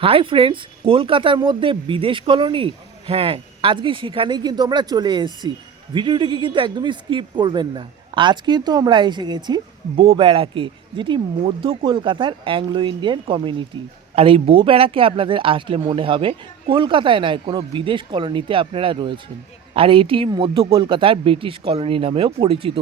Hi friends, কলকাতার মধ্যে বিদেশ কলোনি। হ্যাঁ, আজকে সেখানেই কিন্তু আমরা চলে এসেছি। ভিডিওটিকে কিন্তু একদমই স্কিপ করবেন না। আজ কিন্তু আমরা এসে গেছি বো ব্যারাকে, যেটি মধ্য কলকাতার অ্যাংলো ইন্ডিয়ান কমিউনিটি। আর এই বো ব্যারাকে আপনাদের আসলে মনে হবে কলকাতায় নয়, কোনো বিদেশ কলোনিতে আপনারা রয়েছেন। আর এটি মধ্য কলকাতার ব্রিটিশ কলোনি নামেও পরিচিত।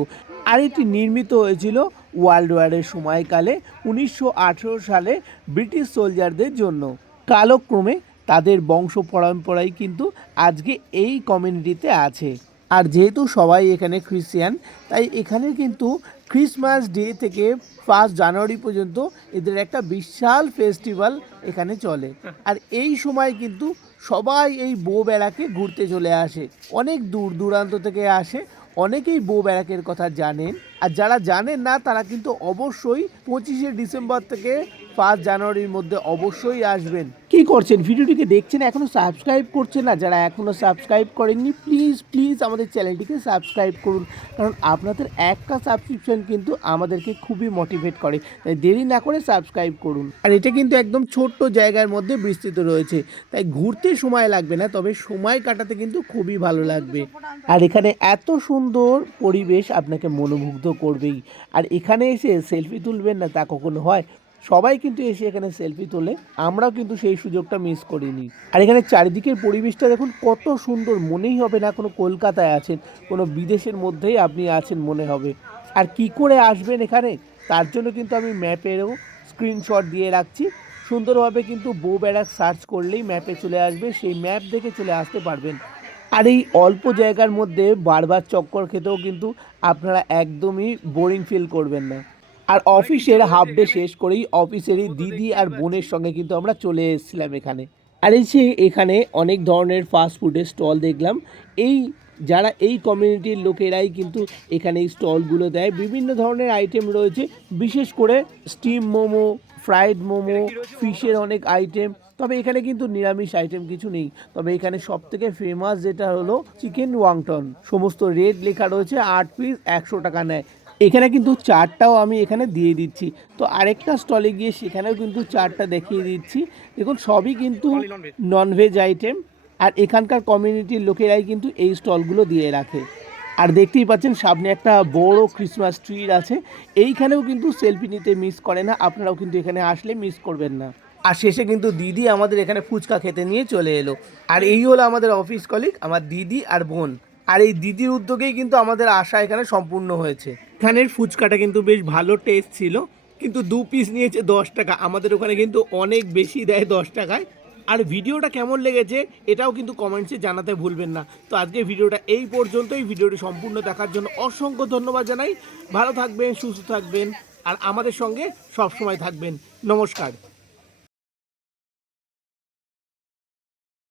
আর এটি নির্মিত হয়েছিল ওয়ার্ল্ড ওয়ারের সময়কালে 1918 সালে ব্রিটিশ সোলজারদের জন্য। কালক্রমে তাদের বংশ পরম্পরাই কিন্তু আজকে এই কমিউনিটিতে আছে। আর যেহেতু সবাই এখানে খ্রিস্টান, তাই এখানে কিন্তু ক্রিসমাস ডে থেকে 1 জানুয়ারি পর্যন্ত এদের একটা বিশাল ফেস্টিভ্যাল এখানে চলে। আর এই সময় কিন্তু সবাই এই বো বেড়াকে ঘুরতে চলে আসে। অনেক দূর দূরান্ত থেকে আসে। অনেকেই বো ব্যারাকের কথা জানেন, আর যারা জানেন না তারা কিন্তু অবশ্যই 25শে ডিসেম্বর থেকে 1 জানুয়ারির মধ্যে অবশ্যই আসবেন। কি করছেন, ভিডিওটিকে দেখছেন, এখনো সাবস্ক্রাইব করছেন না? যারা এখনো সাবস্ক্রাইব করেননি, প্লিজ প্লিজ আমাদের চ্যানেলটিকে সাবস্ক্রাইব করুন, কারণ আপনাদের একটা সাবস্ক্রিপশন কিন্তু আমাদেরকে খুবই মোটিভেট করে। তাই দেরি না করে সাবস্ক্রাইব করুন। আর এটা কিন্তু একদম ছোট্ট জায়গার মধ্যে বিস্তৃত রয়েছে, তাই ঘুরতে সময় লাগবে না, তবে সময় কাটাতে কিন্তু খুবই ভালো লাগবে। আর এখানে এত সুন্দর পরিবেশ আপনাকে মনোমুগ্ধ করবেই। আর এখানে এসে সেলফি তুলবেন না তা কখনো হয়? সবাই কিন্তু এসে এখানে সেলফি তোলে, আমরাও কিন্তু সেই সুযোগটা মিস করিনি। আর এখানে চারিদিকের পরিবেশটা দেখুন কত সুন্দর, মনেই হবে না কোনো কলকাতায় আছেন, কোনো বিদেশের মধ্যেই আপনি আছেন মনে হবে। আর কি করে আসবেন এখানে, তার জন্য কিন্তু আমি ম্যাপেরও স্ক্রিনশট দিয়ে রাখছি। সুন্দরভাবে কিন্তু বো ব্যারাক সার্চ করলেই ম্যাপে চলে আসবে, সেই ম্যাপ দেখে চলে আসতে পারবেন। আর এই অল্প জায়গার মধ্যে বারবার চক্কর খেতেও কিন্তু আপনারা একদমই বোরিং ফিল করবেন না। আর অফিসের হাফ ডে শেষ করেই অফিসেরই দিদি আর বোনের সঙ্গে কিন্তু আমরা চলে এসেছিলাম এখানে। আর এই যে এখানে অনেক ধরনের ফাস্ট ফুডের স্টল দেখলাম। এই যারা এই কমিউনিটির লোকেরাই কিন্তু এখানে এই স্টলগুলো দেয়। বিভিন্ন ধরনের আইটেম রয়েছে, বিশেষ করে স্টিম মোমো, ফ্রাইড মোমো, ফিশের অনেক আইটেম। তবে এখানে কিন্তু নিরামিষ আইটেম কিছু নেই। তবে এখানে সবথেকে ফেমাস যেটা হলো চিকেন ওয়াংটন। সমস্ত রেট লেখা রয়েছে, 8 পিস 100 টাকা নেয়। এখানে কিন্তু চারটাও আমি এখানে দিয়ে দিচ্ছি। তো আরেকটা স্টলে গিয়ে সেখানেও কিন্তু চারটা দেখিয়ে দিচ্ছি। দেখুন সবই কিন্তু ননভেজ আইটেম। আর এখানকার কমিউনিটির লোকেরাই কিন্তু এই স্টলগুলো দিয়ে রাখে। আর দেখতেই পাচ্ছেন সামনে একটা বড় ক্রিসমাস ট্রি আছে। এইখানেও কিন্তু সেলফি নিতে মিস করে না, আপনারাও কিন্তু এখানে আসলে মিস করবেন না। আর শেষে কিন্তু দিদি আমাদের এখানে ফুচকা খেতে নিয়ে চলে এলো। আর এই হলো আমাদের অফিস কলিগ, আমার দিদি আর বোন। আর এই দিদির উদ্যোগেই কিন্তু আমাদের আশা এখানে সম্পূর্ণ হয়েছে। এখানের ফুচকাটা কিন্তু বেশ ভালো টেস্ট ছিল, কিন্তু 2 পিস নিয়েছে 10 টাকা। আমাদের ওখানে কিন্তু অনেক বেশি দেয় 10 টাকায়। আর ভিডিওটা কেমন লেগেছে এটাও কিন্তু কমেন্টসে জানাতে ভুলবেন না। তো আজকে ভিডিওটা এই পর্যন্তই। ভিডিওটি সম্পূর্ণ দেখার জন্য অসংখ্য ধন্যবাদ জানাই। ভালো থাকবেন, সুস্থ থাকবেন, আর আমাদের সঙ্গে সবসময় থাকবেন। নমস্কার।